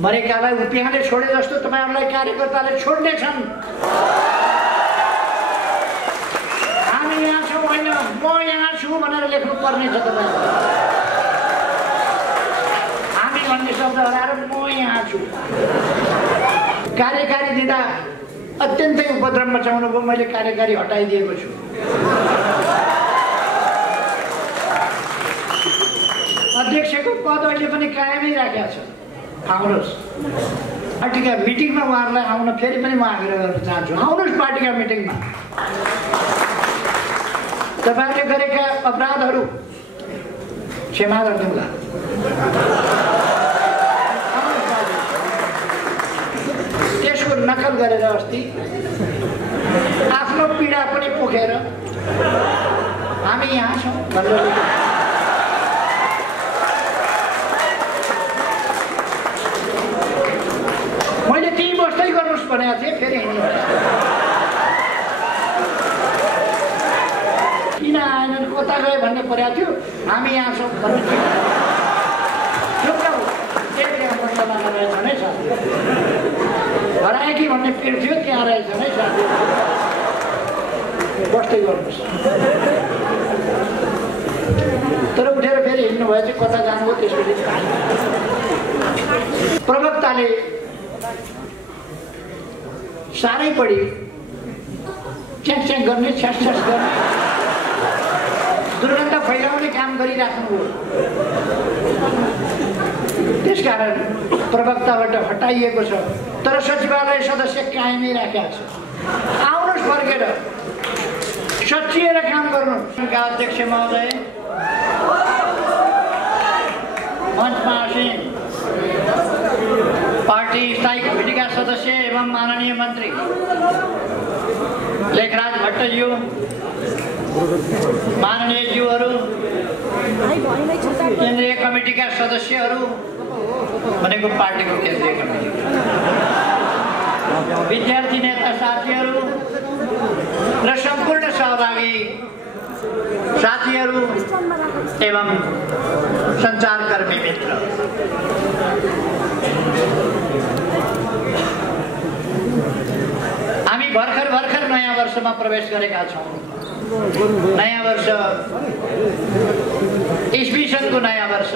मरेकालाई उपियाले छोडे जस्तो तपाईहरुलाई कार्यकर्ताले छोड्ने छन्। हामी यहाँ छौँ होइन म यहाँ छु भनेर लेख्नु पर्ने छ तपाईहरु। हामी भन्ने शब्द हराएर म यहाँ छु। कार्यकारी दिँदा अत्यन्तै उपद्रव मचाउनु भयो, मैले कार्यकारी हटाइदिएको छु। अध्यक्षको पद अहिले पनि कायमै राखेको छ। आउनुहोस् पार्टीका मिटिङमा उहाँहरूलाई आउन फेरि पनि म आग्रह गर्न चाहन्छु। आउनुहोस् पार्टीका मिटिङमा। तपाईहरुले गरेका अपराधहरू क्षमा गर्नुहोला। त्यसको नकल गरेर अस्ति आफ्नो पीडा पनि पोखेर हामी यहाँ छौँ भनेर मैले त्यही बस्दै गर्नुहोस् भनेको थिएँ, फेरि हिँड्नु किन आएनन् कता गयो भन्ने परेको थियो। हामी यहाँ छौँ भन्ने रहेछ नै साथी, हराए कि भन्ने पिर थियो त्यहाँ रहेछ नै साथी। बस्दै गर्नुहोस्। तर उठेर फेरि हिँड्नु भयो चाहिँ कता जानुभयो त्यसपछि प्रवक्ताले साह्रै बढी च्याक च्याक गर्ने छ्यास छ्यास गर्ने दुर्गन्ध फैलाउने काम गरिराख्नुभयो। त्यसकारण प्रवक्ताबाट हटाइएको छ, तर सचिवालय सदस्य कायमै राखेको छ। आउनुहोस् फर्केर सचिएर काम गर्नु। अध्यक्ष महोदय, मञ्चमा आसीन पार्टी स्थायी कमिटीका सदस्य एवं माननीय मन्त्री लेखराज भट्टज्यू, माननीय ज्यूहरू, केन्द्रीय कमिटीका सदस्यहरू भनेको पार्टीको केन्द्रीय कमिटी, विद्यार्थी नेता साथीहरू र सम्पूर्ण सहभागी साथीहरू एवं सञ्चारकर्मी मित्र, हामी भर्खर नयाँ वर्षमा प्रवेश गरेका छौँ। नयाँ वर्ष ईस्वी सनको नयाँ वर्ष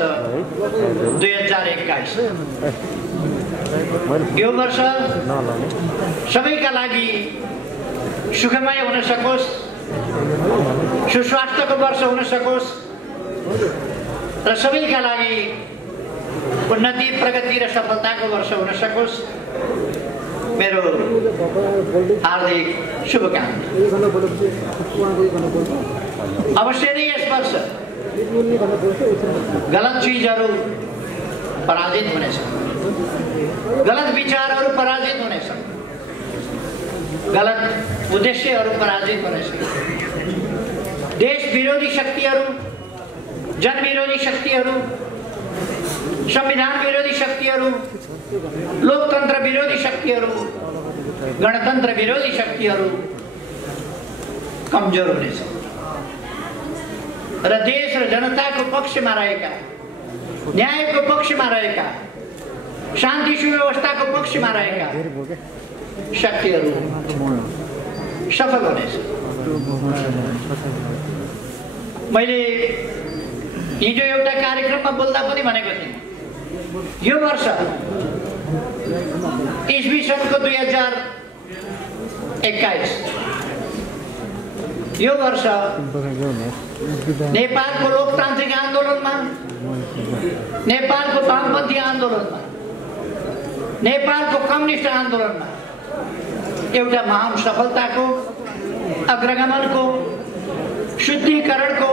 2021। यो वर्ष सबैका लागि सुखमय हुन सकोस्, सुस्वास्थ्यको वर्ष हुन सकोस् र सबैका लागि उन्नति, प्रगति र सफलताको वर्ष हुन सकोस्। मेरो हार्दिक शुभकामना। अवश्य नै यस वर्ष गलत चिजहरू पराजित हुनेछन्, गलत विचारहरू पराजित हुनेछन्, गलत उद्देश्यहरू पराजित हुनेछन्। देश विरोधी शक्तिहरू, जनविरोधी शक्तिहरू, संविधान विरोधी शक्तिहरू, लोकतन्त्र विरोधी शक्तिहरू, गणतन्त्र विरोधी शक्तिहरू कमजोर हुनेछन् र देश र जनताको पक्षमा रहेका, न्यायको पक्षमा रहेका, शान्ति सुव्यवस्थाको पक्षमा रहेका शक्तिहरू सफल हुनेछन्। मैले हिजो एउटा कार्यक्रममा बोल्दा पनि भनेको थिएँ, यो वर्ष ईस्वी सनको 2021 यो वर्ष नेपालको लोकतान्त्रिक आन्दोलनमा, नेपालको वामपन्थी आन्दोलनमा, नेपालको कम्युनिस्ट आन्दोलनमा एउटा महान सफलताको, अग्रगमनको, शुद्धिकरणको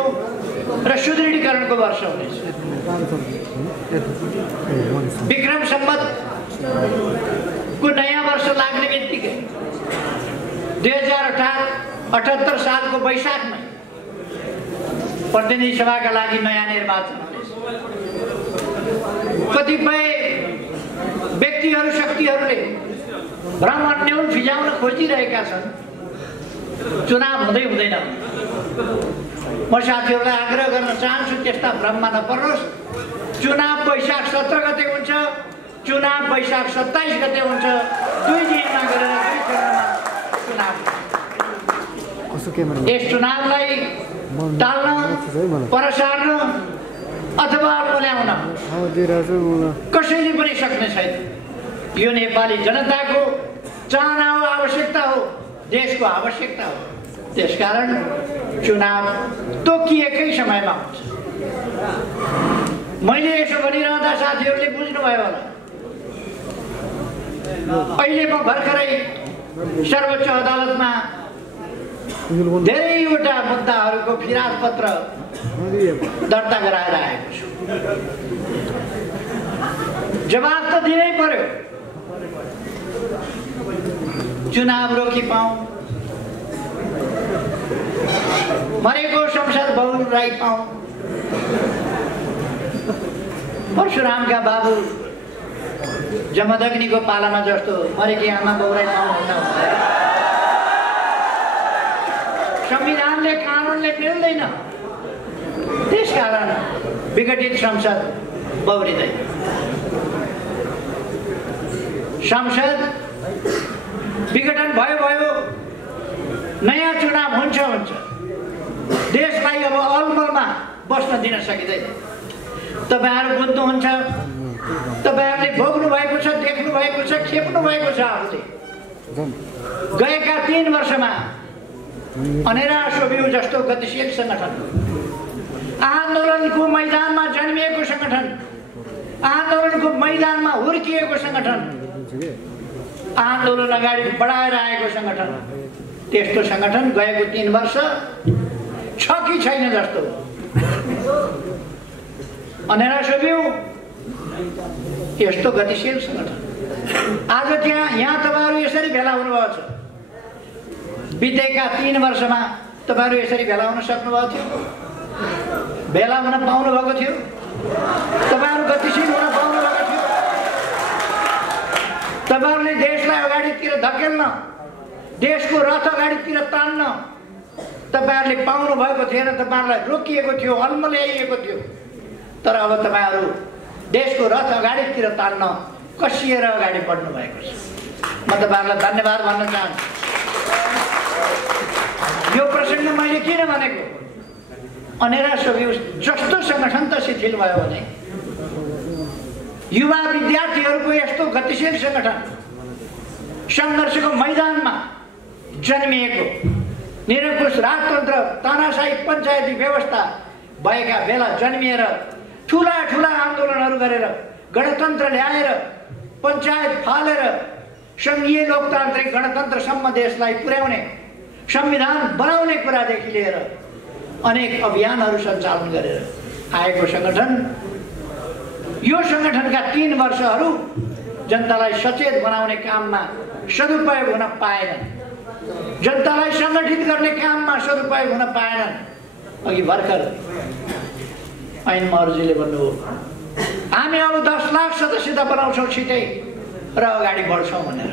र सुदृढीकरणको वर्ष हुनेछ। विक्रम सम्वतको नयाँ वर्ष लाग्ने बित्तिकै 2078 सालको वैशाखमा प्रतिनिधि सभाका लागि नयाँ निर्वाचन हुनेछ। कतिपय व्यक्तिहरू, शक्तिहरूले भ्रम अन्यल फिजाउन खोजिरहेका छन्, चुनाव हुँदैन। म साथीहरूलाई आग्रह गर्न चाहन्छु त्यस्ता भ्रममा नपर्नुहोस्। चुनाव वैशाख 17 गते हुन्छ, चुनाव वैशाख 27 गते हुन्छ। 2 दिनमा गरेर 2 चरणमा चुनाव। यस चुनावलाई टाल्न, परसार्न अथवा ल्याउन कसैले पनि सक्ने छैन। यो नेपाली जनताको चाहना हो, आवश्यकता हो, देशको आवश्यकता हो। त्यसकारण चुनाव तोकिएकै समयमा हुन्छ। मैले यसो भनिरहँदा साथीहरूले बुझ्नुभयो होला। अहिले म भर्खरै सर्वोच्च अदालतमा धेरैवटा मुद्दाहरूको फिराद पत्र दर्ता गराएर आएको छु। जवाब त दिनै पर्यो। चुनाव रोकी पाऊँ, मरेको संसद बहुलाई पाऊँ, परशुरामका बाबु जमदग्नीको पालामा जस्तो मरेकी आमा बहुलाई पाऊँ भन्दा हुँदैन। संविधानले, कानुनले मिल्दैन। त्यसकारण विघटित संसद बौरिँदैन। संसद विघटन भयो, नयाँ चुनाव हुन्छ। देशलाई अब अलमलमा बस्न दिन सकिँदैन। तपाईहरु बुझ्नुहुन्छ, तपाईहरुले भोग्नु भएको छ, देख्नु भएको छ, खेप्नु भएको छ। आफूले गएका 3 वर्षमा अनेरा सोभियु जस्तो गतिशील संगठन, आन्दोलनको मैदानमा जन्मिएको संगठन, आन्दोलनको मैदानमा हुर्किएको संगठन, आन्दोलन अगाडि बढाएर आएको संगठन, त्यस्तो संगठन गएको 3 वर्ष छ कि छैन जस्तो। अनेरा सोभियु यस्तो गतिशील संगठन आज यहाँ तपाईहरु यसरी भेला हुनुभएको छ। बितेका 3 वर्षमा तपाईहरु यसरी भेला हुन सक्नुभएको थियो? भेला हुन पाउनु भएको थियो? तपाईहरु गतिशील हुन पाउनु भएको थियो? तपाईहरुले देशलाई अगाडितिर धकेल्न, देशको रथ अगाडितिर तान्न तपाईहरुले पाउनु भएको थिएन। तपाईहरुलाई रोकिएको थियो, अल्मल्याइएको थियो। तर अब तपाईहरु देशको रथ अगाडितिर तान्न कसिएर अगाडि बढ्नु भएको छ। म तपाईहरुलाई धन्यवाद भन्न चाहन्छु। यो प्रसङ्ग मैले किन भनेको? अनेरा सोभियु जस्तो संगठन त शिथिल भयो भने युवा विद्यार्थीहरूको यस्तो गतिशील संगठन संघर्षको मैदानमा जन्मिएको, निरङ्कुश राजतन्त्र, तानाशाही पञ्चायती व्यवस्था भएका बेला जन्मिएर ठुला ठुला आन्दोलनहरू गरेर गणतन्त्र ल्याएर पञ्चायत फालेर संघीय लोकतान्त्रिक गणतन्त्रसम्म देशलाई पुर्याउने, संविधान बनाउने कुरादेखि लिएर अनेक अभियानहरू सञ्चालन गरेर आएको संगठन। यो संगठनका 3 वर्षहरू जनतालाई सचेत बनाउने काममा सदुपयोग हुन पाएनन्, जनतालाई संगठित गर्ने काममा सदुपयोग हुन पाएनन्। अघि भर्खर ऐन महर्जीले भन्नुभयो हामी अब 10 लाख सदस्यता बनाउँछौँ छिटै र अगाडि बढ्छौँ भनेर।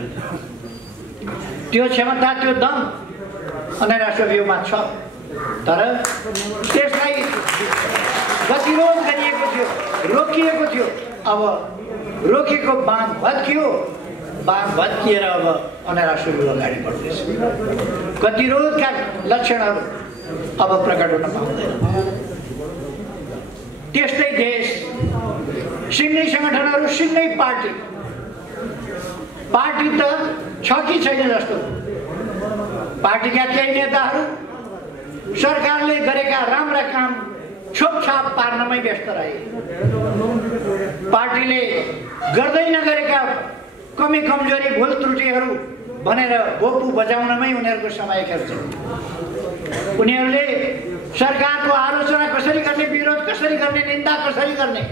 त्यो क्षमता, त्यो दम अनेरा सोभियुमा छ। तर त्यसलाई गतिरोध गरिएको थियो, रोकिएको थियो। अब रोकेको बाँध भत्कियो, बाँध भत्किएर अब अनेरा सोभियु अगाडि बढ्दैछ। गतिरोधका लक्षणहरू अब प्रकट हुन पाउँदैन। त्यस्तै देश, सिङ्गै सङ्गठनहरू, सिङ्गै पार्टी त छ कि छैन जस्तो। पार्टीका केही नेताहरू सरकारले गरेका राम्रा काम छोपछाप पार्नमै व्यस्त रहे। पार्टीले गर्दै नगरेका कमी कमजोरी भुल त्रुटिहरू भनेर बोपु बजाउनमै उनीहरूको समय खेल्छ। उनीहरूले सरकारको आलोचना कसरी गर्ने, विरोध कसरी गर्ने, निन्दा कसरी गर्ने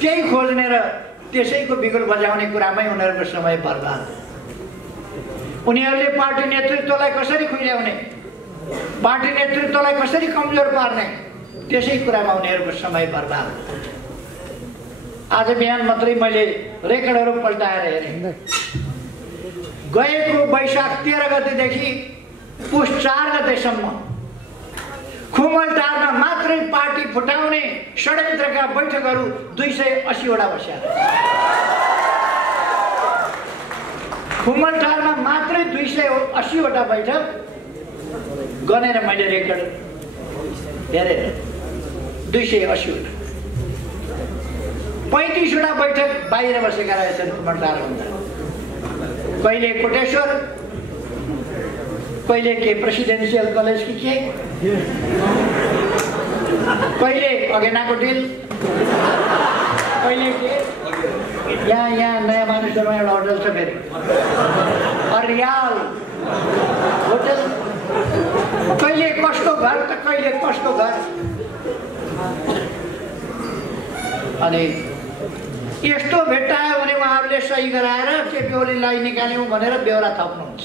त्यही खोज्ने र त्यसैको बिगुल बजाउने कुरामै उनीहरूको समय बर्बाद। उनीहरूले पार्टी नेतृत्वलाई कसरी खुइल्याउने, पार्टी नेतृत्वलाई कसरी कमजोर पार्ने त्यसै कुरामा उनीहरूको समय बर्बाद। आज बिहान मात्रै मैले रेकर्डहरू पल्टाएर हेरेँ। गएको वैशाख 13 गतेदेखि पुष 4 गतेसम्म खुमलटारमा मात्रै पार्टी फुटाउने षड्यन्त्रका बैठकहरू 280 वटा बस्या। खुमलटारमा मात्रै 280 वटा बैठक गनेर मैले रेकर्ड हेरेर 280 वटा 35 वटा बैठक बाहिर बसेका रहेछन् खुमलटारभन्दा। कहिले कोटेश्वर, कहिले के प्रेसिडेन्सियल कलेज कि के, कहिले अगेनाको डिल, कहिले के यहाँ नयाँ मानिसहरूमा एउटा होटल छ फेरि अर्याल होटल, कहिले कसको घर त कहिले कसको घर। अनि यस्तो भेट्टायो भने उहाँहरूले सही गराएर केपी ओलीलाई निकाल्यौँ भनेर बेहोरा थप्नुहुन्छ।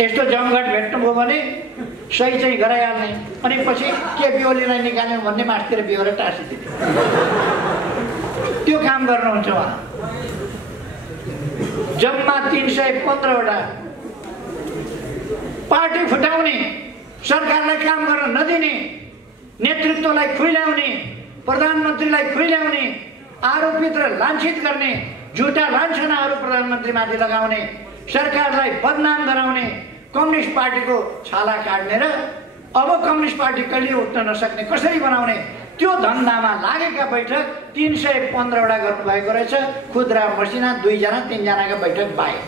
यस्तो जमघट भेट्नुभयो भने सही चाहिँ गराइहाल्ने, अनि पछि केपी ओलीलाई निकाल्यौँ भन्ने मासतिर बेहोरा टाँसिदिने, त्यो काम गर्नुहुन्छ उहाँ। जम्मा 315 वटा पार्टी फुटाउने, सरकारलाई काम गर्न नदिने, नेतृत्वलाई खुइल्याउने, प्रधानमन्त्रीलाई खुइल्याउने, आरोपित र लान्छित गर्ने, झुटा लान्छनाहरू प्रधानमन्त्रीमाथि लगाउने, सरकारलाई बदनाम गराउने, कम्युनिस्ट पार्टीको छाला काट्ने र अब कम्युनिस्ट पार्टी कहिले उठ्न नसक्ने कसरी बनाउने, त्यो धन्दामा लागेका बैठक 315 वटा गर्नुभएको रहेछ। खुद्रा मसिना 2 जना 3 जनाका बैठक बाहेक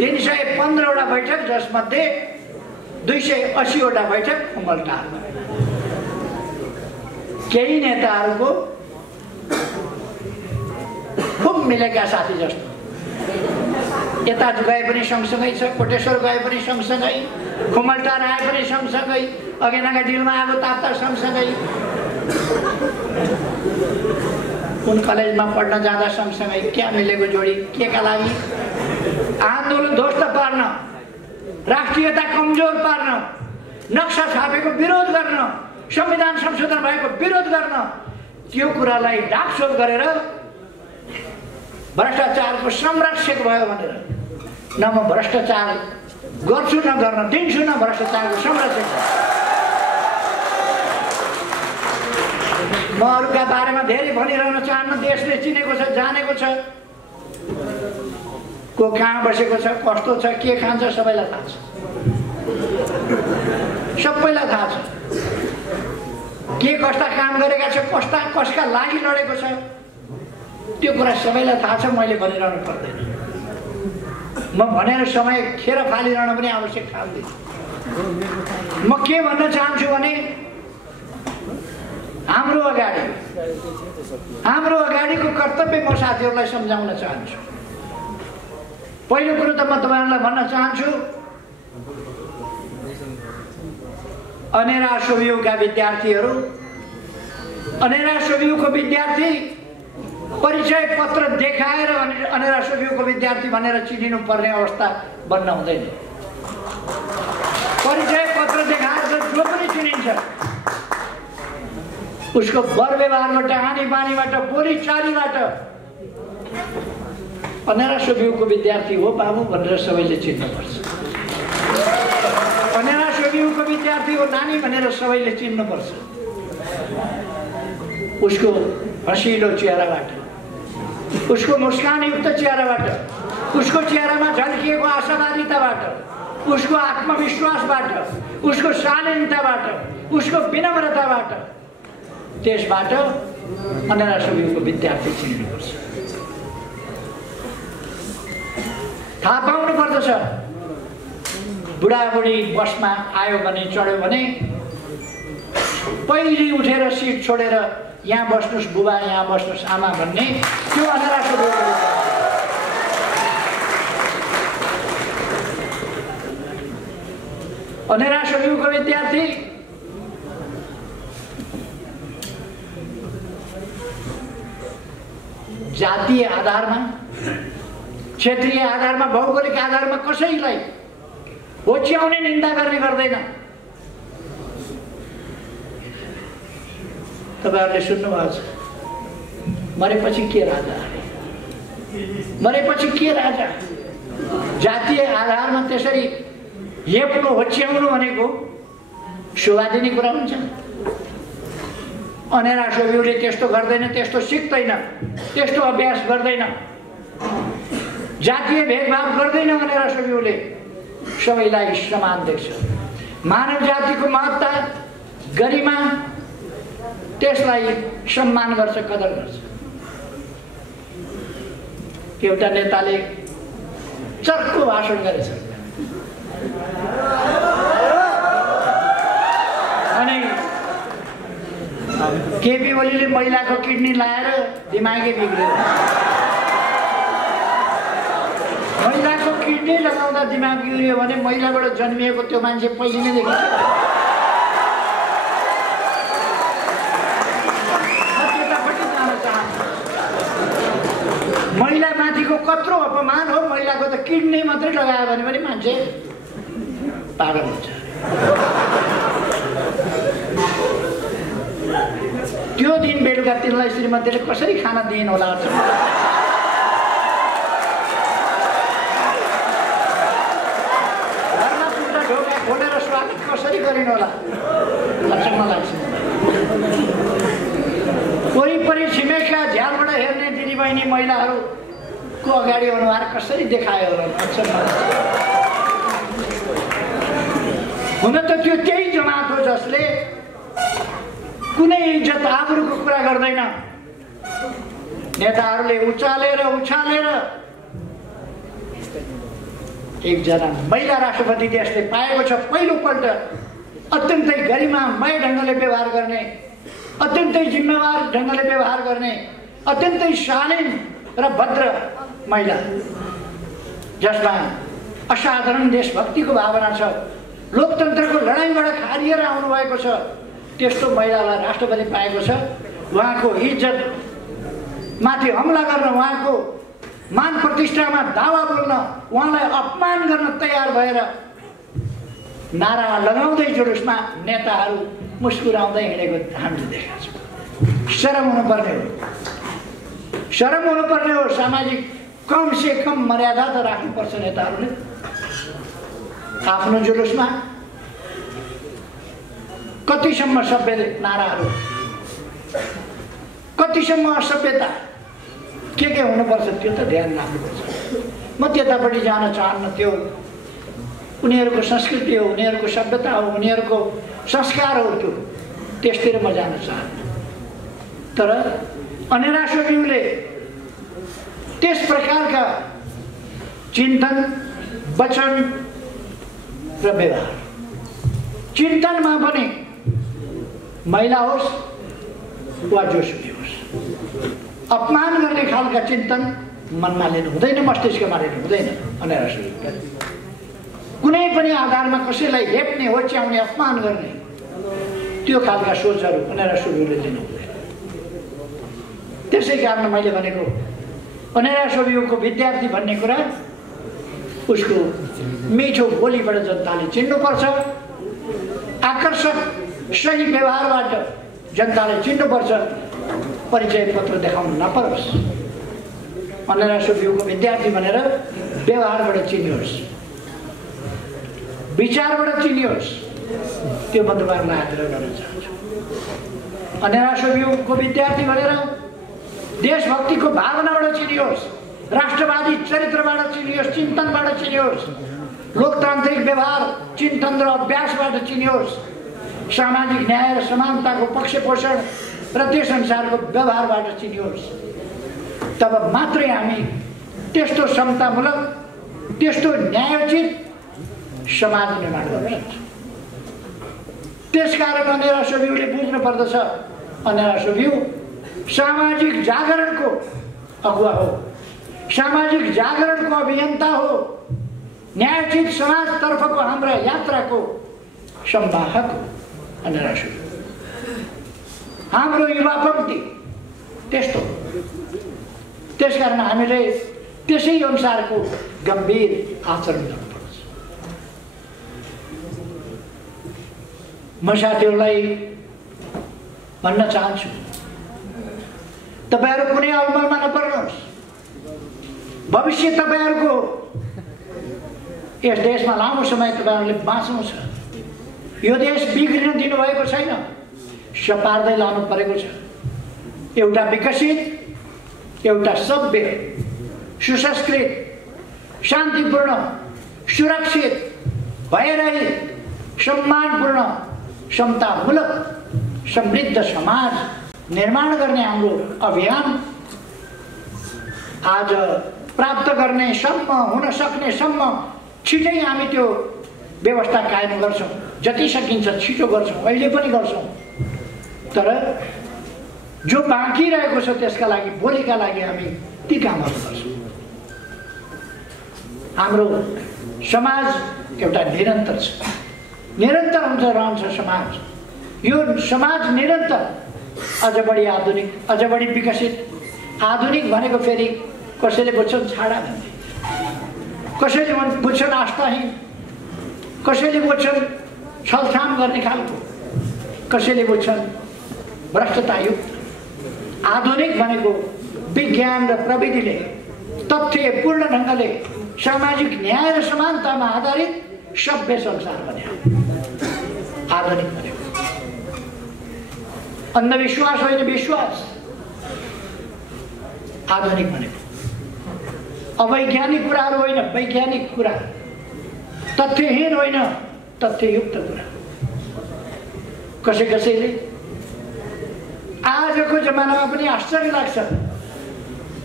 315 वटा बैठक, जसमध्ये 280 वटा बैठक खुमलटारमा। केही नेताहरूको खुब मिलेका साथी जस्तो, यता गए पनि सँगसँगै छ, कोटेश्वर गए पनि सँगसँगै, खुमलटार आए पनि सँगसँगै, अगेनाका डिलमा आगो ताप्दा सँगसँगै, कुन कलेजमा पढ्न जाँदा सँगसँगै। क्या मिलेको जोडी, के का लागि? आन्दोलन ध्वस्त पार्न, राष्ट्रियता कमजोर पार्न, नक्सा छापेको विरोध गर्न, संविधान संशोधन भएको विरोध गर्न, त्यो कुरालाई ढाकछोप गरेर भ्रष्टाचारको संरक्षक भयो भनेर न म भ्रष्टाचार गर्छु न गर्न दिन्छु, न भ्रष्टाचारको संरक्षक। म अरूका बारेमा धेरै भनिरहन चाहन्न, देशले चिनेको छ, जानेको छ, को कहाँ बसेको छ, कस्तो छ, के खान्छ, सबैलाई थाहा छ, सबैलाई थाहा छ। के कस्ता काम गरेका छ, कसका लागि लडेको छ, त्यो कुरा सबैलाई थाहा छ। मैले भनिरहनु पर्दैन, म भनेर समय खेर फालिरहन पनि आवश्यक ठान्दिनँ। म के भन्न चाहन्छु भने हाम्रो अगाडिको कर्तव्य म साथीहरूलाई सम्झाउन चाहन्छु। पहिलो कुरो त म तपाईँहरूलाई भन्न चाहन्छु, अनेरा सोभियूका विद्यार्थीहरू, अनेरा सोभियूको विद्यार्थी परिचय पत्र देखाएर अनेरा सोभियूको विद्यार्थी भनेर चिनिनु पर्ने अवस्था बन्न हुँदैन। परिचय पत्र देखाएर जो पनि चिनिन्छ, उसको वर व्यवहारबाट, हानी बानीबाट, बोलीचालीबाट अनेरा सोभियूको विद्यार्थी हो बाबु भनेर सबैले चिन्नुपर्छ। अनेरा सोभियूको विद्यार्थी हो नानी भनेर सबैले चिन्नुपर्छ। उसको हँसिलो चेहराबाट, उसको मुस्कानयुक्त चेहराबाट, उसको चेहरामा झल्किएको आशावादिताबाट, उसको आत्मविश्वासबाट, उसको शालीनताबाट, उसको विनम्रताबाट, त्यसबाट अनेरा सोभियूको विद्यार्थी चिन्नुपर्छ। थाहा पाउनु पर्दछ, बुढाबुढी बसमा आयो भने, चढ्यो भने पहिले उठेर सिट छोडेर यहाँ बस्नुहोस् बुबा, यहाँ बस्नुहोस् आमा भन्ने, त्यो अनेरा सोभियूको विद्यार्थी। अनेरा सोभियूको विद्यार्थी जातीय आधारमा, क्षेत्रीय आधारमा, भौगोलिक आधारमा कसैलाई होच्याउने निन्दा गर्ने गर्दैन। तपाईहरुले सुन्नुभएको छ, मरेपछि के राजा, मरेपछि के राजा। जातीय आधारमा त्यसरी हेप्नु होच्याउनु भनेको शोभा दिने कुरा हुन्छ। अनेरा सोभिउले त्यस्तो गर्दैन, त्यस्तो सिक्दैन, त्यस्तो अभ्यास गर्दैन, जातीय भेदभाव गर्दैन। अनेरा सोभिउले सबैलाई समान देख्छ। मानव जातिको महत्ता, गरिमा, त्यसलाई सम्मान गर्छ, कदर गर्छ। एउटा नेताले चर्को भाषण गरेछ अनि केपी ओलीले महिलाको किडनी लाएर दिमागै बिग्रियो। महिलाको किडनी लगाउँदा दिमाग बिग्रियो भने महिलाबाट जन्मिएको त्यो मान्छे पहिले नै देखिन्छ। महिला माथिको कत्रो अपमान हो। महिलाको त किडनी मात्रै लगायो भने पनि मान्छे पागल हुन्छ। त्यो दिन बेलुका तिनलाई श्रीमतीले कसरी खाना दिइन् होला? घरमा पुग्दा ढोका खोलेर स्वागत कसरी गरिन् होला? अचम्म लाग्छ। वरिपरि छिमेकका झ्यालबाट हेर्ने दिदीबहिनी महिलाहरूको अगाडि अनुहार कसरी देखायो होला? हुन त त्यो त्यही जमात हो जसले कुनै इज्जत आबरुको कुरा गर्दैन। नेताहरूले उचालेर उछालेर एकजना महिला राष्ट्रपति देशले पाएको छ। पहिलोपल्ट अत्यन्तै गरिमामय ढङ्गले व्यवहार गर्ने, अत्यन्तै जिम्मेवार ढङ्गले व्यवहार गर्ने, अत्यन्तै शालीन र भद्र महिला, जसमा असाधारण देशभक्तिको भावना छ, लोकतन्त्रको लडाइँबाट खारिएर आउनुभएको छ, त्यस्तो महिलालाई राष्ट्रपति पाएको छ। उहाँको इज्जत माथि हमला गर्न, उहाँको मान प्रतिष्ठामा दावा बोल्न, उहाँलाई अपमान गर्न तयार भएर नारा लगाउँदै जुलुसमा नेताहरू मुस्कुराउँदै हिँडेको हामीले देखेका छौँ। शरम हुनुपर्ने हो, शरम हुनुपर्ने हो। सामाजिक कम से कम मर्यादा त राख्नुपर्छ नेताहरूले। आफ्नो जुलुसमा कतिसम्म सभ्य नाराहरू, कतिसम्म असभ्यता के हुनुपर्छ त्यो त ध्यान राख्नुपर्छ। म त्यतापट्टि जान चाहन्न। त्यो उनीहरूको संस्कृति हो, उनीहरूको सभ्यता हो, उनीहरूको संस्कार हो। त्यो त्यसतिर म जान चाहन्न। तर अनेरा सोभिउले त्यस प्रकारका चिन्तन, वचन र व्यवहार, चिन्तनमा पनि महिला होस् वा जोसुकै होस्, अपमान गर्ने खालका चिन्तन मनमा लिनु हुँदैन, मस्तिष्कमा लिनु हुँदैन। अनेरा सोभिउले कुनै पनि आधारमा कसैलाई हेप्ने, होच्याउने, अपमान गर्ने त्यो खालका सोचहरू अनेरा सोभिउले लिनु हुँदैन। त्यसै कारण मैले भनेको अनेरा सोभिउको विद्यार्थी भन्ने कुरा उसको मिठो बोलीबाट जनताले चिन्नुपर्छ, आकर्षक सही व्यवहारबाट जनताले चिन्नुपर्छ, परिचय पत्र देखाउनु नपरोस्। अनेरा सोभिउको विद्यार्थी भनेर व्यवहारबाट चिनियोस्, विचारबाट चिनियोस्। त्यो म तपाईँहरूलाई आग्रह गर्न चाहन्छु। अनेरा सोभिउको विद्यार्थी भनेर देशभक्तिको भावनाबाट चिनियोस्, राष्ट्रवादी चरित्रबाट चिनियोस्, चिन्तनबाट चिनियोस्, लोकतान्त्रिक व्यवहार, चिन्तन र अभ्यासबाट चिनियोस्, सामाजिक न्याय र समानताको पक्ष पोषण र त्यसअनुसारको व्यवहारबाट चिनियोस्। तब मात्रै हामी त्यस्तो समतामूलक, त्यस्तो न्यायोचित समाज निर्माण गर्न सक्छौँ। त्यसकारण अनेरा सोभिउले बुझ्नु पर्दछ, अनेरा सोभिउ सामाजिक जागरणको अगुवा हो, सामाजिक जागरणको अभियन्ता हो, न्यायोचित समाजतर्फको हाम्रा यात्राको संवाहक हो अनेरा सोभिउ। हाम्रो युवा पङ्क्ति त्यस्तो। त्यसकारण हामीले त्यसै अनुसारको गम्भीर आचरण गर्नुपर्छ। म साथीहरूलाई भन्न चाहन्छु, तपाईहरू कुनै अलमलमा नपर्नुहोस्। भविष्य तपाईहरूको यस देशमा लामो समय तपाईहरूले बाँच्नु छ। यो देश बिग्रिन दिनुभएको छैन। सपार्दै लानु परेको छ। एउटा विकसित, एउटा सभ्य, सुसंस्कृत, शान्तिपूर्ण, सुरक्षित, भयरहित, सम्मानपूर्ण, समतामूलक, समृद्ध समाज निर्माण गर्ने हाम्रो अभियान आज प्राप्त गर्ने सम्म, हुन सक्ने सम्म छिटै हामी त्यो व्यवस्था कायम गर्छौँ। जति सकिन्छ छिटो गर्छौँ, अहिले पनि गर्छौँ। तर जो बाँकी रहेको छ त्यसका लागि, भोलिका लागि हामी ती कामहरू गर्छौँ। हाम्रो समाज एउटा निरन्तर छ, निरन्तर हुन्छ, रहन्छ समाज। यो समाज निरन्तर अझ बढी आधुनिक, अझ बढी विकसित। आधुनिक भनेको फेरि कसैले बुझ्छन् छाडा भन्ने, कसैले बुझ्छन् आस्थाहीन, कसैले बुझ्छन् छलछाम गर्ने खालको, कसैले बुझ्छन् भ्रष्टतायुक्त। आधुनिक भनेको विज्ञान र प्रविधिले तथ्यपूर्ण ढङ्गले सामाजिक न्याय र समानतामा आधारित सभ्य संसार बन्यो। आधुनिक भनेको अन्धविश्वास होइन, विश्वास। आधुनिक भनेको अवैज्ञानिक कुराहरू होइन, वैज्ञानिक कुरा। तथ्यहीन होइन, तथ्ययुक्त कुरा। कसैले आजको जमानामा पनि आश्चर्य लाग्छ,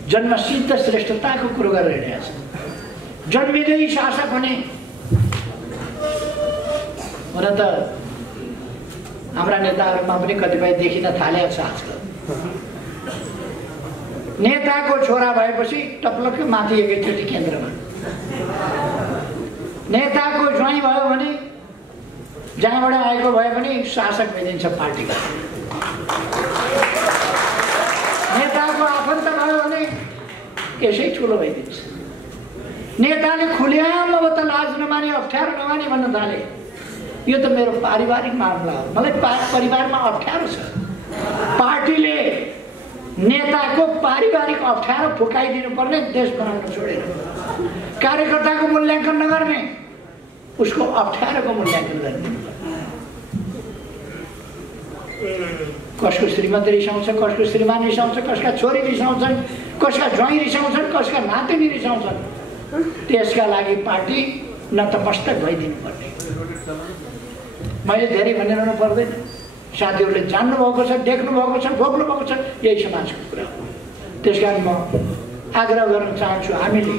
जन्मसिद्ध श्रेष्ठताको कुरो गरेर हिँडेको छ। जन्मिँदै शासक हुने। हुन त हाम्रा नेताहरूमा पनि कतिपय देखिन थालेको छ आजकल। नेताको छोरा भएपछि टप्लक्क माथि एकैचोटि केन्द्रमा, नेताको ज्वाइँ भयो भने जहाँबाट आएको भए पनि शासक भइदिन्छ पार्टीका। नेताको आफन्त भयो भने यसै ठुलो भइदिन्छ। नेताले खुलेआम अब त लाज नमाने, अप्ठ्यारो नमाने भन्न थाले, यो त मेरो पारिवारिक मामला हो, मलाई परिवारमा अप्ठ्यारो छ। पार्टीले नेताको पारिवारिक अप्ठ्यारो फुकाइदिनु पर्ने, देश बनाउन छोडेर। कार्यकर्ताको मूल्याङ्कन नगर्ने, उसको अप्ठ्यारोको मूल्याङ्कन गर्ने। कसको श्रीमती रिसाउँछ, कसको श्रीमान रिसाउँछ, कसका छोरी रिसाउँछन्, कसका ज्वाइँ रिसाउँछन्, कसका नातिनी रिसाउँछन्। त्यसका लागि पार्टी नतमस्तक भइदिनु पर्ने। मैले धेरै भनिरहनु पर्दैन, साथीहरूले जान्नुभएको छ, देख्नुभएको छ, भोग्नुभएको छ, यही समाजको कुरा हो। त्यस कारण म आग्रह गर्न चाहन्छु, हामीले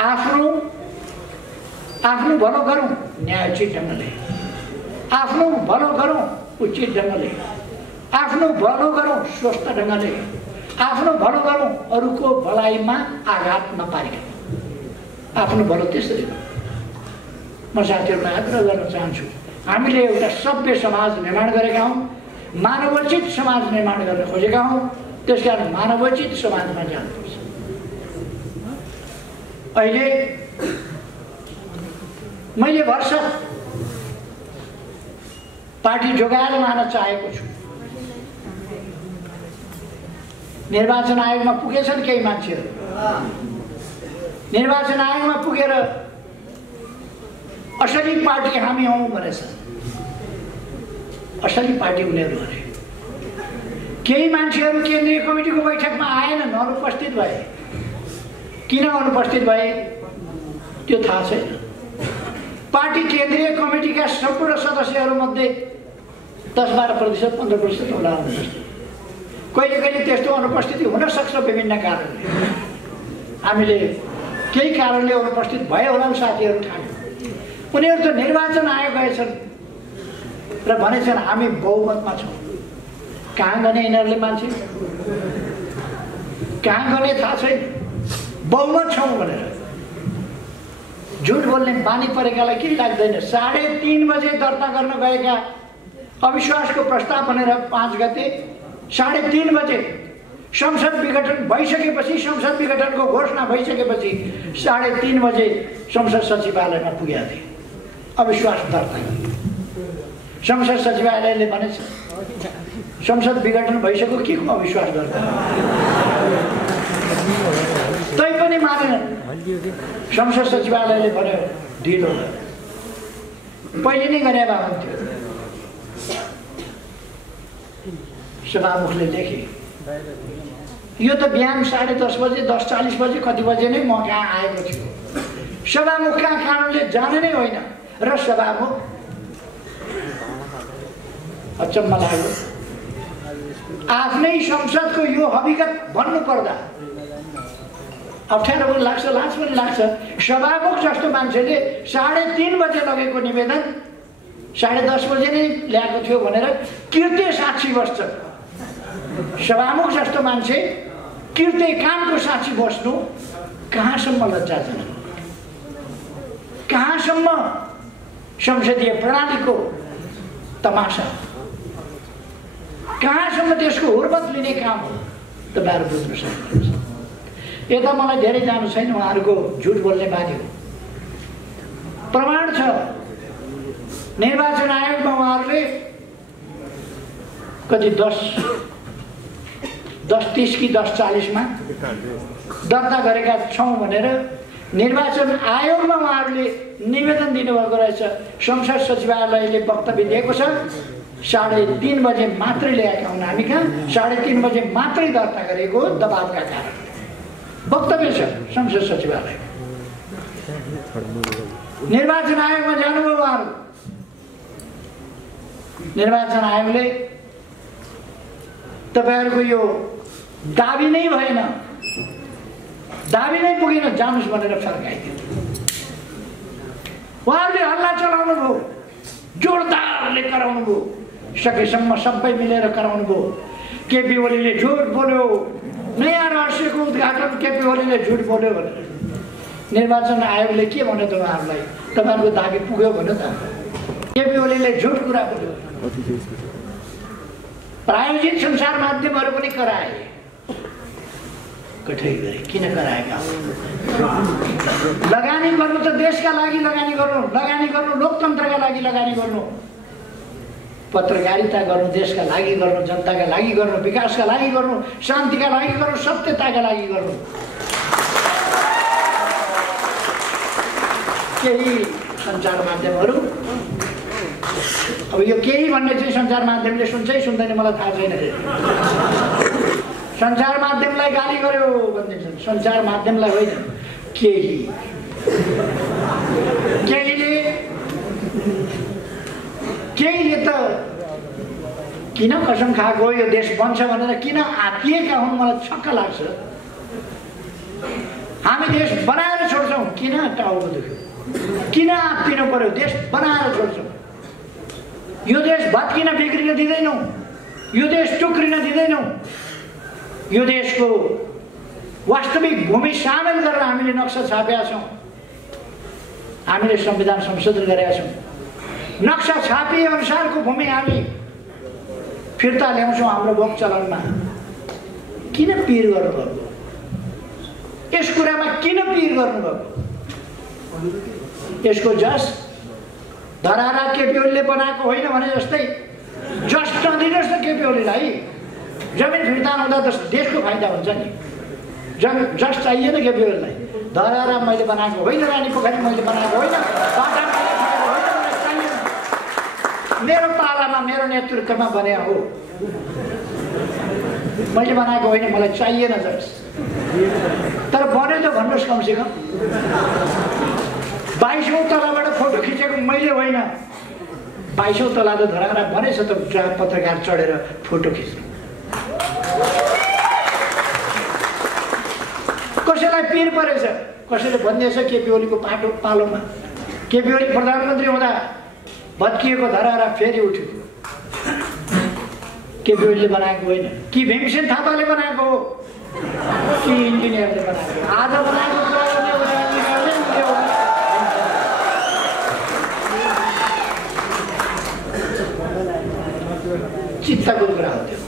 आफ्नो भलो गरौँ न्यायोचित ढङ्गले, आफ्नो भलो गरौँ उचित ढङ्गले, आफ्नो भलो गरौँ स्वस्थ ढङ्गले, आफ्नो भलो गरौँ अरूको भलाइमा आघात नपारिकन। आफ्नो भलो त्यसरी गरौँ। म साथीहरूलाई आग्रह गर्न चाहन्छु, हामीले एउटा सभ्य समाज निर्माण गरेका हौँ, मानवोचित समाज निर्माण गर्न खोजेका हौँ। त्यसकारण मानवोचित समाजमा जानुपर्छ। अहिले मैले भरसक पार्टी जोगाएर लान चाहेको छु। निर्वाचन आयोगमा पुगेछन् केही मान्छेहरू, निर्वाचन आयोगमा पुगेर असली पार्टी हामी हौँ भनेछन्। असली पार्टी उनीहरू अरे। केही मान्छेहरू केन्द्रीय कमिटीको बैठकमा आएनन्, अनुपस्थित भए। किन अनुपस्थित भए त्यो थाहा छैन। पार्टी केन्द्रीय कमिटीका सम्पूर्ण सदस्यहरूमध्ये 10-12%, 15% होला अनुपस्थित। कहिले कहिले त्यस्तो अनुपस्थिति हुन सक्छ विभिन्न कारणले। हामीले केही कारणले अनुपस्थित भए होला साथीहरू ठान्यौँ। उनीहरू त निर्वाचन आयोग गएछन् र भनेछन् हामी बहुमतमा छौँ। कहाँ गने यिनीहरूले मान्छे, कहाँ गने थाहा छैन। बहुमत छौँ भनेर झुट बोल्ने बानी परेकालाई केही लाग्दैन। 3:30 बजे दर्ता गर्न गएका अविश्वासको प्रस्ताव भनेर 5 गते 3:30 बजे संसद विघटन भइसकेपछि, संसद विघटनको घोषणा भइसकेपछि 3:30 बजे संसद सचिवालयमा पुगेका थिए अविश्वास दर्ता गर्न। संसद सचिवालयले भनेछ संसद विघटन भइसक्यो, के को अविश्वास दर्ता? तैपनि मानेनन्। संसद सचिवालयले भन्यो ढिलो पहिले नै गरे भए हुन्थ्यो। सभामुखले लेखे। यो त बिहान 10:30 बजे 10:40 बजे कति बजे नै म कहाँ आएको थियो। सभामुख कहाँ कानुनले जाने नै होइन र सभामुख अचम्म लाग्यो। आफ्नै संसदको यो हकीकत भन्नु पर्दा अप्ठ्यारो पनि लाग्छ, लाज पनि लाग्छ। सभामुख जस्तो मान्छेले 3:30 बजे लगेको निवेदन 10:30 बजे नै ल्याएको थियो भनेर कृत्य साक्षी बस्छ। सभामुख जस्तो मान्छे कृत्य कामको साक्षी बस्नु कहाँसम्म लज्जाजनक, कहाँसम्म संसदीय प्रणालीको तमासा, कहाँसम्म त्यसको हुर्बत लिने काम हो तपाईँहरू बुझ्नु सक्नुहुन्छ। यता मलाई धेरै जानु छैन, उहाँहरूको झुट बोल्ने बानी हो। प्रमाण छ निर्वाचन आयोगमा उहाँहरूले कति 10:30 कि 10:40 दर्ता गरेका छौँ भनेर निर्वाचन आयोगमा उहाँहरूले निवेदन दिनुभएको रहेछ। संसद सचिवालयले वक्तव्य दिएको छ 3:30 बजे मात्रै ल्याएका हुन् हामी कहाँ, 3:30 बजे मात्रै दर्ता गरेको दबावका कारण वक्तव्य छ संसद सचिवालय। निर्वाचन आयोगमा जानुभयो उहाँहरू। निर्वाचन आयोगले तपाईँहरूको यो दाबी नै भएन, दाबी नै पुगेन, जानुस् भनेर फर्काइदियो। उहाँहरूले हल्ला चलाउनु भयो, जोरदारले कराउनु भयो, सकेसम्म सबै मिलेर कराउनु भयो। केपी ओलीले झुट बोल्यो, नयाँ रहस्यको उद्घाटन केपी ओलीले झुट बोल्यो भनेर निर्वाचन आयोगले के भन्यो त उहाँहरूलाई? तपाईँहरूको दाबी पुग्यो भन्यो त? केपी ओलीले झुट कुरा बोल्यो। प्रायोजित सञ्चार माध्यमहरू पनि कराए। कठै गरे किन कराएका? लगानी गर्नु त देशका लागि लगानी गर्नु, लगानी गर्नु लोकतन्त्रका लागि लगानी गर्नु, पत्रकारिता गर्नु देशका लागि गर्नु, जनताका लागि गर्नु, विकासका लागि गर्नु, शान्तिका लागि गर्नु, सत्यताका लागि गर्नु। केही सञ्चार माध्यमहरू, अब यो केही भन्ने चाहिँ सञ्चार माध्यमले सुन्छ कि सुन्दैन मलाई थाहा छैन। सञ्चार माध्यमलाई गाली गर्यो भनिदिन्छन्, सञ्चार माध्यमलाई होइन। केहीले त किन कसम खाएको यो देश बन्छ भनेर किन आत्तिएका हुन् मलाई छक्क लाग्छ। हामी देश बनाएर छोड्छौँ, किन टाउको दुख्यो, किन आत्तिनु पर्यो? देश बनाएर छोड्छौँ। यो देश भत्किन बिग्रिन दिँदैनौँ, यो देश टुक्रिन दिँदैनौँ। यो देशको वास्तविक भूमि सामेल गरेर हामीले नक्सा छापेका छौँ, हामीले संविधान संशोधन गरेका छौँ। नक्सा छापिए अनुसारको भूमि हामी फिर्ता ल्याउँछौँ हाम्रो भोग चलनमा। किन पिर गर्नुभएको? यस कुरामा किन पिर गर्नुभएको? यसको जस धरारा केपी ओलीले बनाएको होइन भने जस्तै जस नदिनुहोस् न केपी ओलीलाई। जमिन फिर्ता हुँदा त देशको फाइदा हुन्छ नि। जस चाहिएन केपी ओलीलाई। धरारा मैले बनाएको होइन, रानी पोखरी मैले बनाएको होइन, मेरो पालामा मेरो नेतृत्वमा बने हो, मैले बनाएको होइन, मलाई चाहिएन जस। तर बन्यो त भन्नुहोस् कमसेकम। 22औं तलाबाट फोटो खिचेको मैले होइन, 22औं तला त धरारा बनेछ त पत्रकार चढेर फोटो खिच्नु। कसैलाई पिर परेछ, कसैले भनिदिएछ केपी ओलीको पालोमा केपी ओली प्रधानमन्त्री हुँदा भत्किएको धरारा फेरि उठ्यो। केपी ओलीले बनाएको होइन कि भीमसेन थापाले बनाएको हो कि इन्जिनियरले बनाएको? आज बनाएको कुरा गर्ने चित्तको कुरा हो त्यो।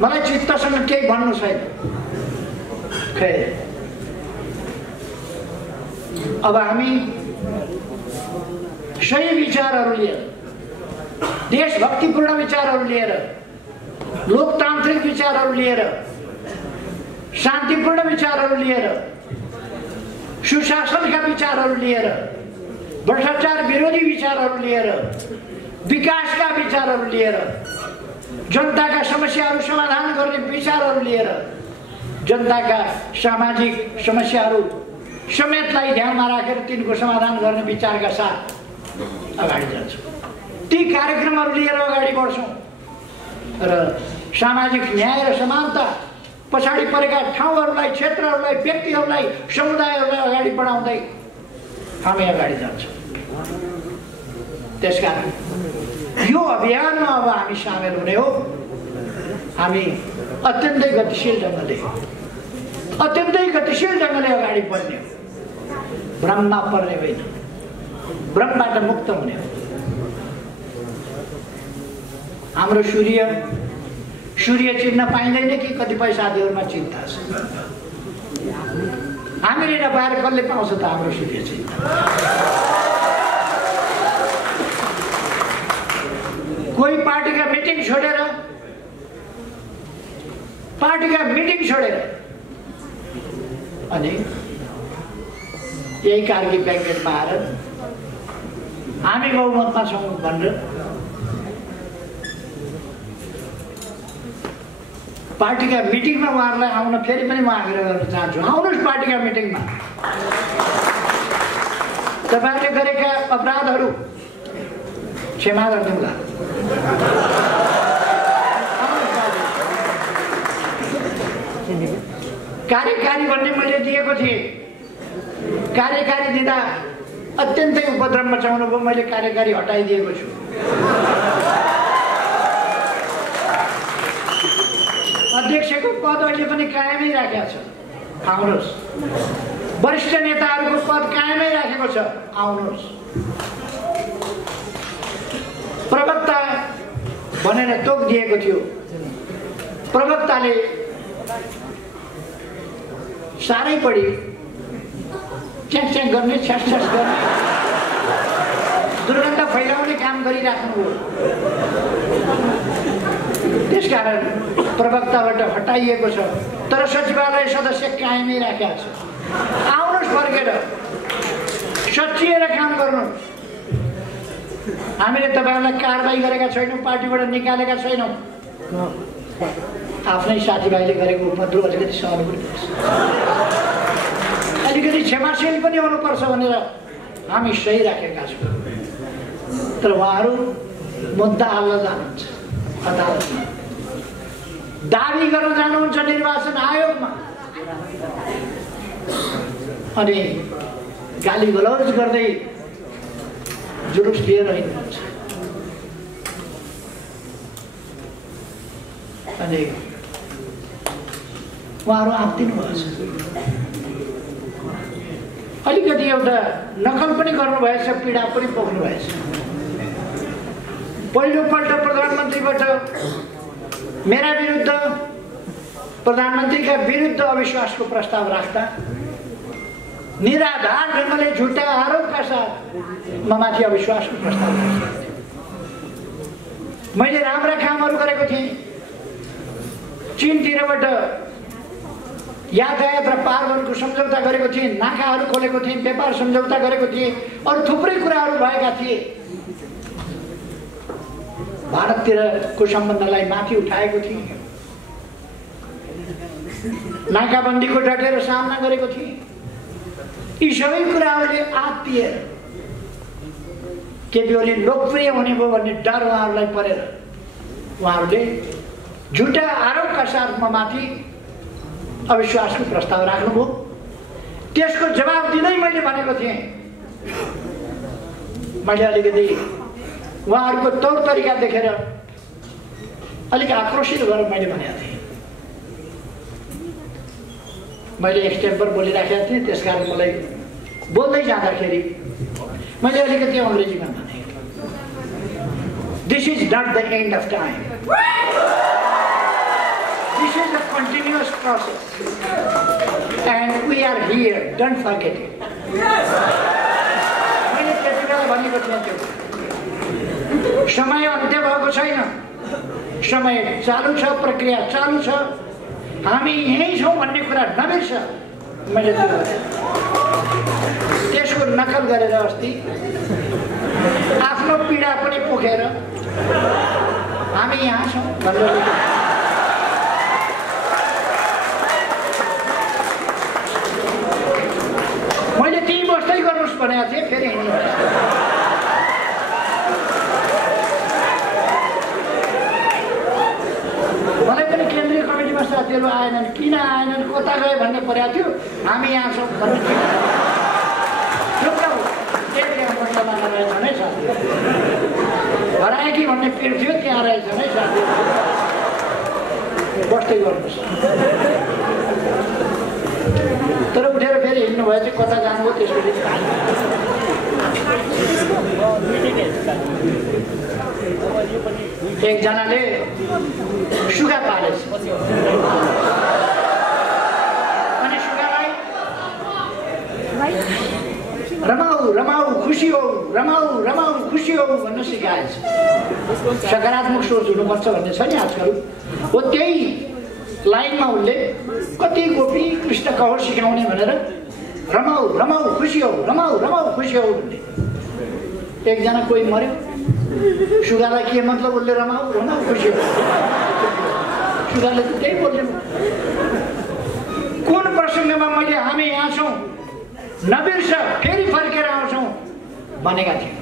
मलाई चित्तसँग केही भन्नु छैन। खै अब हामी सही विचारहरू लिएर, देशभक्तिपूर्ण विचारहरू लिएर, लोकतान्त्रिक विचारहरू लिएर, शान्तिपूर्ण विचारहरू लिएर, सुशासनका विचारहरू लिएर, भ्रष्टाचार विरोधी विचारहरू लिएर, विकासका विचारहरू लिएर जनताका समस्याहरू समाधान गर्ने विचारहरू लिएर जनताका सामाजिक समस्याहरू समेतलाई ध्यानमा राखेर तिनको समाधान गर्ने विचारका साथ अगाडि जान्छौँ। ती कार्यक्रमहरू लिएर अगाडि बढ्छौँ र सामाजिक न्याय र समानता पछाडि परेका ठाउँहरूलाई, क्षेत्रहरूलाई, व्यक्तिहरूलाई, समुदायहरूलाई अगाडि बढाउँदै हामी अगाडि जान्छौँ। त्यसकारण यो अभियानमा अब हामी सामेल हुने हो। हामी अत्यन्तै गतिशील ढङ्गले अगाडि बढ्ने हो। भ्रममा पर्ने होइन, भ्रमबाट मुक्त हुने हो। हाम्रो सूर्य चिन्न पाइँदैन कि कतिपय साथीहरूमा चिन्ता छ। हामीले नपाएर कसले पाउँछ त हाम्रो सूर्य चिन्ह? कोही पार्टीका मिटिङ छोडेर अनि यही कार्की ब्याङ्केटमा आएर हामी बहुमतमा छौँ भनेर पार्टीका मिटिङमा उहाँहरूलाई आउन फेरि पनि म आग्रह गर्न चाहन्छु। आउनुहोस् पार्टीका मिटिङमा। तपाईँहरूले गरेका अपराधहरू क्षमा गरिदिउँला। कार्यकारी भन्ने मैले दिएको थिएँ। कार्यकारी दिँदा अत्यन्तै उपद्रव मचाउनु भयो। मैले कार्यकारी हटाइदिएको छु। अध्यक्षको पद अहिले पनि कायमै राखेको छ, आउनुहोस्। वरिष्ठ नेताहरूको पद कायमै राखेको छ, आउनुहोस्। प्रवक्ता भनेर तोक दिएको थियो। प्रवक्ताले साह्रै बढी च्याङ गर्ने, छ्यास गर्ने, दुर्गन्ध फैलाउने काम गरिराख्नुभयो। त्यसकारण प्रवक्ताबाट हटाइएको छ, तर सचिवालय सदस्य कायमै राखेको छ। आउनुहोस्, फर्केर सचिएर काम गर्नुहोस्। हामीले तपाईँहरूलाई कारबाही गरेका छैनौँ, पार्टीबाट निकालेका छैनौँ। आफ्नै साथीभाइले गरेको उपद्रव अलिकति सहनु पर्छ, अलिकति क्षमाशील पनि हुनुपर्छ भनेर हामी सही राखेका छौँ। तर उहाँहरू मुद्दा हाल्न जानुहुन्छ अदालतमा, दाबी गर्न जानुहुन्छ निर्वाचन आयोगमा, अनि गाली गलौज गर्दै जुलुस लिएर हिँड्नुहुन्छ। अनि उहाँहरू आत्तिनु भएछ। अलिकति एउटा नकल पनि गर्नुभएछ, पीडा पनि पोख्नु भएछ। पहिलोपल्ट प्रधानमन्त्रीबाट मेरा विरुद्ध, प्रधानमन्त्रीका विरुद्ध अविश्वासको प्रस्ताव राख्दा निराधार ढङ्गले झुटा आरोपका साथ ममाथि अविश्वासको प्रस्ताव राखेको थियो। मैले राम्रा कामहरू गरेको थिएँ। चीनतिरबाट यातायात र पारवनको सम्झौता गरेको थिएँ, नाकाहरू खोलेको थिएँ, व्यापार सम्झौता गरेको थिएँ, अरू थुप्रै कुराहरू भएका थिए। भारततिरको सम्बन्धलाई माथि उठाएको थिएँ। नाकाबन्दीको डटेर सामना गरेको थिएँ। यी सबै कुराहरूले आत्तिएर केपी ओली लोकप्रिय हुने भयो भन्ने डर उहाँहरूलाई परेर उहाँहरूले झुटा आरोपका साथ ममाथि अविश्वासको प्रस्ताव राख्नुभयो। त्यसको जवाब दिँदै मैले भनेको थिएँ, मैले अलिकति उहाँहरूको तौर तरिका देखेर अलिक आक्रोशित गरेर मैले भनेको थिएँ। मैले एक्सटेम्पर बोलिराखेको थिएँ, त्यसकारण मलाई बोल्दै जाँदाखेरि मैले अलिकति अङ्ग्रेजीमा भने, this is not the end of time, this is a continuous process and we are here, don't forget it. मैले त्यति बेला भनेको थिएँ त्यो समय अन्त्य भएको छैन, समय चालु छ, प्रक्रिया चालु छ, हामी यहीँ छौँ भन्ने कुरा नबिर्स। मैले त्यसको नकल गरेर अस्ति आफ्नो पीडा पनि पोखेर हामी यहाँ छौँ भनेर मैले त्यहीँ बस्दै गर्नुहोस् भनेको थिएँ फेरि हिँड्नु मलाई पनि केन्द्रीय कमिटीमा साथीहरू आएनन् किन आएनन् कता गए भन्ने परेको थियो हामी यहाँ छौँ भन्ने मण्डलामा रहेछन् है साथीहरू हराए कि भन्ने पिर थियो त्यहाँ रहेछन् है साथीहरू बस्दै गर्नुहोस् तर उठेर फेरि हिँड्नु भयो चाहिँ कता जानुभयो त्यसपछि एकजनाले सुगा पालेछ अनि सुगालाई रमाऊ रमाऊ खुसी हो रमाऊ रमाऊ खुसी हो भन्न सिकाएछ सकारात्मक सोच हुनुपर्छ भन्ने छ नि आजकल हो त्यही लाइनमा उसले कति गोपी कृष्ण कहो सिकाउने भनेर रमाऊ रमाऊ खुसी हो रमाऊ रमाऊ खुसी हो भन्ने एकजना कोही मर्यो सुगालाई के मतलब उसले रमाऊ रमाऊ खुसी हो सुगाले त त्यही बोल्यो कुन प्रसङ्गमा मैले हामी यहाँ छौँ नबिर्स फेरि फर्केर आउँछौँ भनेका थियौँ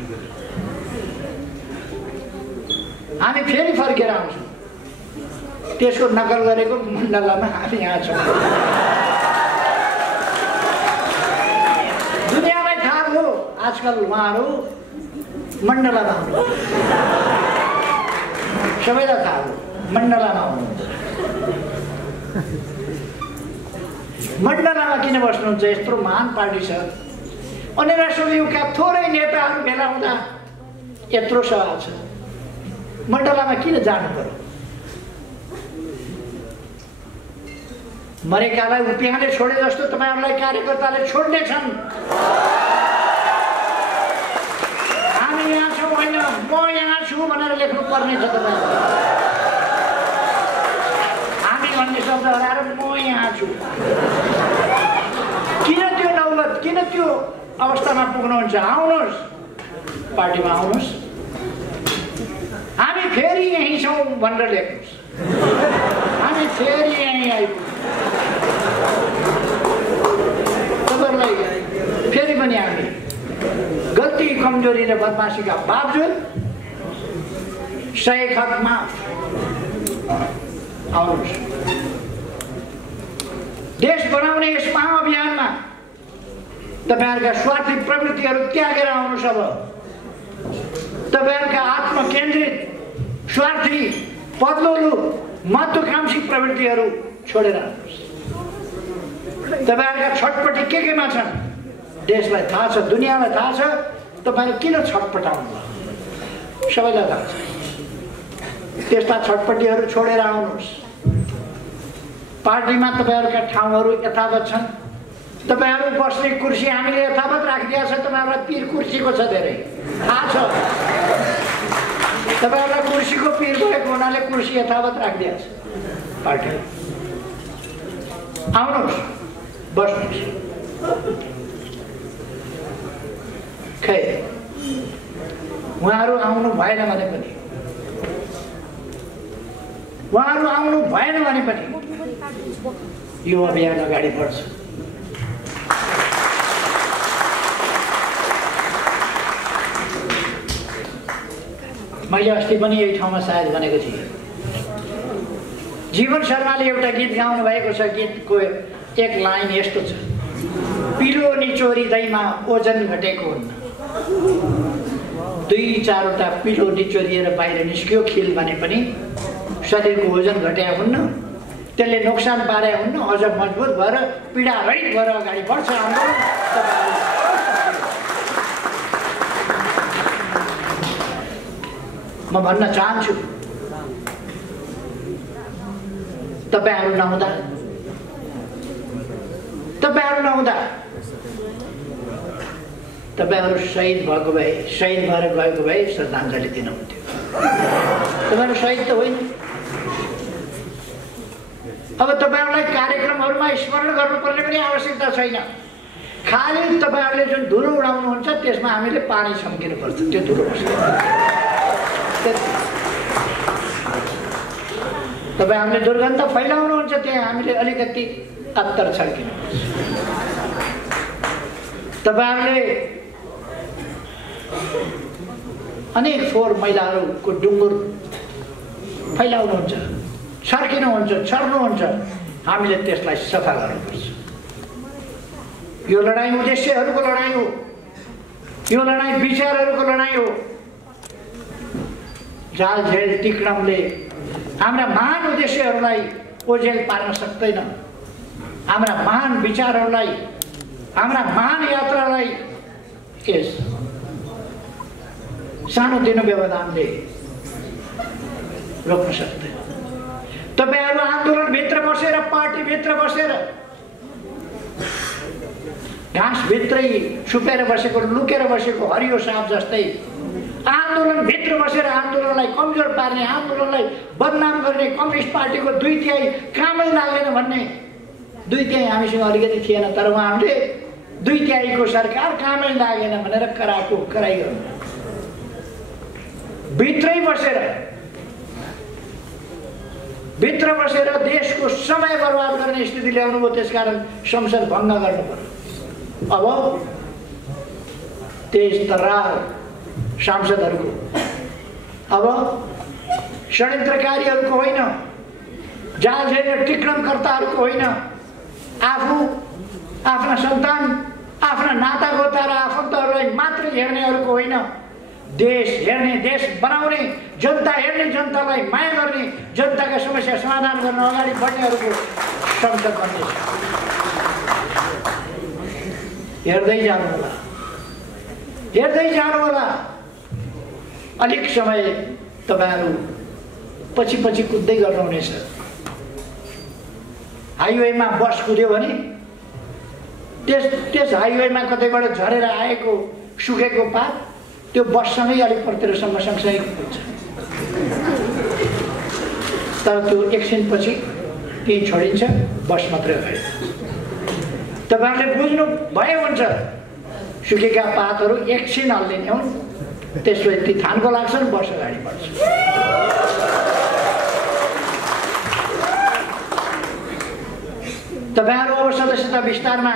हामी फेरि फर्केर आउँछौँ त्यसको नकल गरेको मण्डलामा हामी यहाँ छौँ दुनियाँलाई थाहा हो आजकल उहाँहरू मण्डलामा आउनु सबैलाई थाहा हो मण्डलामा आउनु मण्डलामा किन बस्नुहुन्छ यत्रो महान पार्टी छ अनि राष्ट्रयुका थोरै नेताहरू भेला हुँदा यत्रो सभा छ मण्डलामा किन जानु पर्यो मरेकालाई उपियाँले छोडे जस्तो तपाईँहरूलाई कार्यकर्ताले छोड्ने छन् हामी यहाँ छौँ होइन म यहाँ छु भनेर लेख्नु पर्ने छ तपाईँहरू हामी भन्ने शब्द हराएर म यहाँ छु किन त्यो नौबत किन त्यो अवस्थामा पुग्नुहुन्छ आउनुहोस् पार्टीमा आउनुहोस् हामी फेरि यहीँ छौँ भनेर लेख्नुहोस् हामी फेरि यहीँ आइपुग्छौँ तपाईँहरूलाई फेरि पनि हामी गल्ती कमजोरी र बदमासीका बावजुद सही खतमा आउनुहोस् देश बनाउने यस महाअभियानमा तपाईँहरूका स्वार्थी प्रवृत्तिहरू त्यागेर आउनुहोस् अब तपाईँहरूका आत्मकेन्द्रित स्वार्थी पदलोलु महत्त्वकांक्षी प्रवृत्तिहरू छोडेर आउनुहोस् तपाईँहरूका छटपटी केमा छन् देशलाई थाहा छ दुनियाँलाई थाहा छ तपाईँले किन छटपटाउनु सबैलाई थाहा छ त्यस्ता छटपटीहरू छोडेर आउनुहोस् पार्टीमा तपाईँहरूका ठाउँहरू यथावत छन् तपाईँहरू बस्ने कुर्सी हामीले यथावत राखिदिएको छ तपाईँहरूलाई पिर कुर्सीको छ धेरै थाहा छ तपाईँहरूलाई कुर्सीको पिर भएको हुनाले कुर्सी यथावत राखिदिएको छ पार्टीले आउनुहोस् बस्नुहोस् खै उहाँहरू आउनु भएन भने पनि यो अभियान अगाडि बढ्छ मैले अस्ति पनि यही ठाउँमा सायद भनेको थिएँ जीवन शर्माले एउटा गीत गाउनु भएको छ गीतको एक लाइन यस्तो छ पिलो निचोरिँदैमा ओजन घटेको हुन्न 2-4वटा पिलो निचोरिएर बाहिर निस्क्यो खिल भने पनि शरीरको ओजन घटेको हुन्न त्यसले नोक्सान पारे हुन्न अझ मजबुत भएर पीडा रहित भएर अगाडि बढ्छ आन्दोलन म भन्न चाहन्छु तपाईहरु नहुँदा तपाईहरु शहीद भएको भए शहीद भएर गएको भए श्रद्धाञ्जली दिन हुन्थ्यो तपाईहरु शहीद त होइन अब तपाईहरुलाई कार्यक्रमहरुमा स्मरण गर्नुपर्ने पनि आवश्यकता छैन खाली तपाईहरुले जुन धुलो उडाउनुहुन्छ त्यसमा हामीले पानी छम्किनु पर्छ त्यो धुलो तपाईहरुले दुर्गन्ध फैलाउनुहुन्छ, त्यहाँ हामीले अलिकति अत्तर छर्किनुपर्छ। तपाईहरुले अनेक फोहोर मैलाहरूको डुङ्गुर फैलाउनुहुन्छ, छर्किनुहुन्छ, छर्नुहुन्छ, हामीले त्यसलाई सफा गर्नुपर्छ। यो लडाई उद्देश्यहरूको लडाई हो, यो लडाई विचारहरूको लडाई हो। जाल झेल तिक्रमले हाम्रा महान उद्देश्यहरूलाई ओझेल पार्न सक्दैन। हाम्रा महान विचारहरूलाई, हाम्रा महान यात्रालाई यस सानोतिनो व्यवधानले रोक्न सक्दैन। तपाईहरु आन्दोलनभित्र बसेर, पार्टीभित्र बसेर, घाँसभित्रै छुपेर बसेको, लुकेर बसेको हरियो साँप जस्तै आन्दोलनभित्र बसेर आन्दोलनलाई कमजोर पार्ने, आन्दोलनलाई बदनाम गर्ने, कम्युनिस्ट पार्टीको 2/3 कामै लागेन भन्ने, 2/3 हामीसँग अलिकति थिएन, तर उहाँहरूले 2/3 को सरकार कामै लागेन भनेर कराको कराई गर्नु। भित्र बसेर देशको समय बर्बाद गर्ने स्थिति ल्याउनु भयो। त्यसकारण संसद भङ्ग गर्नु पर्यो। अब तेज तर्रार सांसदहरूको, अब षड्यन्त्रकारीहरूको होइन, जाल झेल टिक्रमकर्ताहरूको होइन, आफू आफ्ना सन्तान, आफ्ना नातागोता र आफन्तहरूलाई मात्र हेर्नेहरूको होइन, देश हेर्ने, देश बनाउने, जनता हेर्ने, जनतालाई माया गर्ने, जनताका समस्या समाधान गर्न अगाडि बढ्नेहरूको संसद बन्नेछ। हेर्दै जानु होला, हेर्दै जानु होला। अलिक समय तपाईहरु पछि पछि कुद्दै गर्नुहुनेछ। हाइवेमा बस कुद्यो भने त्यस हाइवेमा कतैबाट झरेर आएको सुकेको पात त्यो बससँगै अलिक परतिरसम्म सँगसँगै कुद्छ, तर त्यो एकछिनपछि केही छोडिन्छ, बस मात्रै अगाडि। तपाईहरुले बुझ्नु भयो हुन्छ, सुकेका पातहरू एकछिन हल्लिने हुन्, त्यसपछि ती थानको लाग्छन्, बस अगाडि बढ्छ। तपाईहरु अब सदस्यता विस्तारमा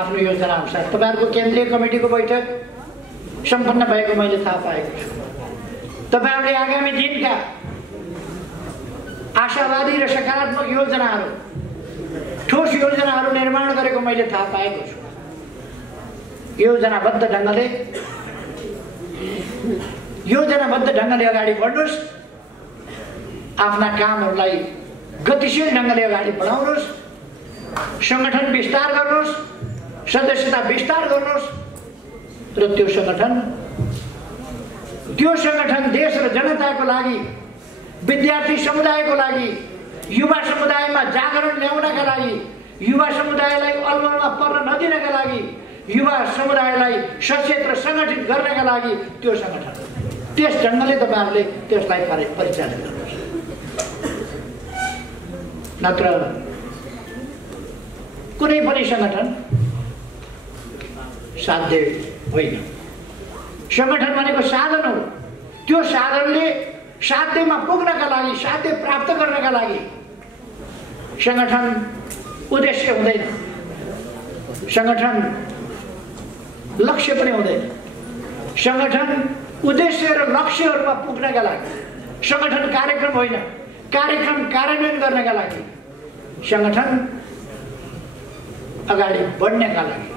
आफ्नो योजना अनुसार तपाईहरुको केन्द्रीय कमिटीको बैठक सम्पन्न भएको मैले थाहा पाएको छु। तपाईहरुले आगामी दिनका आशावादी र सकारात्मक योजनाहरू, ठोस योजनाहरू निर्माण गरेको मैले थाहा पाएको छु। योजनाबद्ध ढङ्गले अगाडि बढ्नुस्, आफ्ना कामहरूलाई गतिशील ढङ्गले अगाडि बढाउनुस्, संगठन विस्तार गर्नुस्, सदस्यता विस्तार गर्नुस् र त्यो संगठन देश र जनताको लागि, विद्यार्थी समुदायको लागि, युवा समुदायमा जागरण ल्याउनका लागि, युवा समुदायलाई अलमलमा पर्न नदिनका लागि, युवा समुदायलाई सचेत र सङ्गठित गर्नका लागि त्यो संगठन, त्यस ढङ्गले तपाईहरुले त्यसलाई परिचालन गर्नुहोस्। नत्र कुनै पनि संगठन साध्य होइन। संगठन भनेको साधन हो। त्यो साधनले साध्यमा पुग्नका लागि, साध्य प्राप्त गर्नका लागि संगठन उद्देश्य हुँदैन, संगठन लक्ष्य पनि हुँदैन। संगठन उद्देश्य र लक्ष्यहरूमा पुग्नका लागि संगठन कार्यक्रम होइन, कार्यक्रम कार्यान्वयन गर्नका लागि, संगठन अगाडि बढ्नका लागि,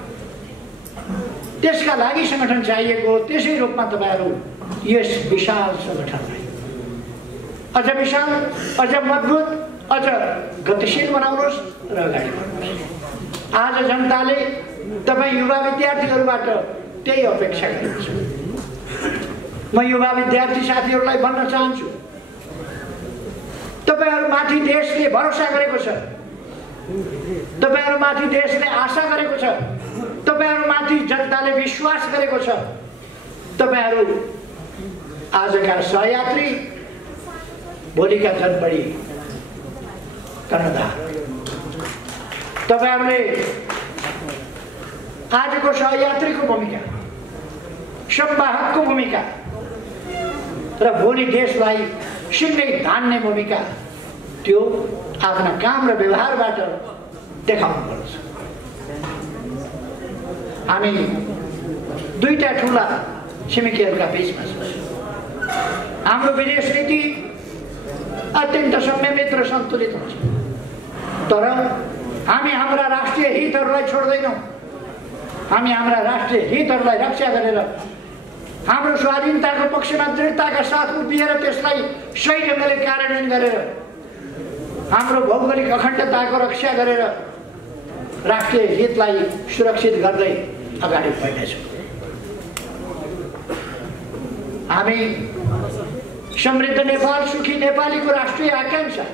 त्यसका लागि संगठन चाहिएको। त्यसै रूपमा तपाईहरु यस विशाल संगठनलाई अझ विशाल, अझ मजबुत, अझ गतिशील बनाउनुहोस् र अगाडि बढ्नुहोस्। आज जनताले तपाई युवा विद्यार्थीहरूबाट त्यही अपेक्षा गरेको छ। म युवा विद्यार्थी साथीहरूलाई भन्न चाहन्छु, तपाईहरुमाथि देशले भरोसा गरेको छ, तपाईहरुमाथि देशले आशा गरेको छ, तपाईहरुमाथि जनताले विश्वास गरेको छ। तपाईहरु आजका सहयात्री, भोलिका जनबढी कर्णधार। तपाईहरुले आजको सहयात्रीको भूमिका, संवाहकको भूमिका र भोलि देशलाई सिङ्गै धान्ने भूमिका त्यो आफ्ना काम र व्यवहारबाट देखाउनुपर्छ। हामी दुईटा ठुला छिमेकीहरूका बिचमा छौँ। हाम्रो विदेश नीति अत्यन्त संयमित र सन्तुलित हुन्छ, तर हामी हाम्रा राष्ट्रिय हितहरूलाई छोड्दैनौँ। हामी हाम्रा राष्ट्रिय हितहरूलाई रक्षा गरेर हाम्रो स्वाधीनताको पक्षमा दृढताका साथ उभिएर त्यसलाई सही ढङ्गले कार्यान्वयन गरेर हाम्रो भौगोलिक अखण्डताको रक्षा गरेर राष्ट्रिय हितलाई सुरक्षित गर्दै अगाडि बढ्नेछौँ। हामी समृद्ध नेपाल, सुखी नेपालीको राष्ट्रिय आकांक्षा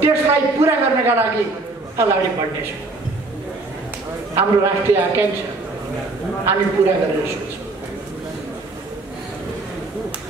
त्यसलाई पुरा गर्नका लागि अगाडि बढ्नेछौँ। हाम्रो राष्ट्रिय आकांक्षा हामी पुरा गरेर सोच्छौँ।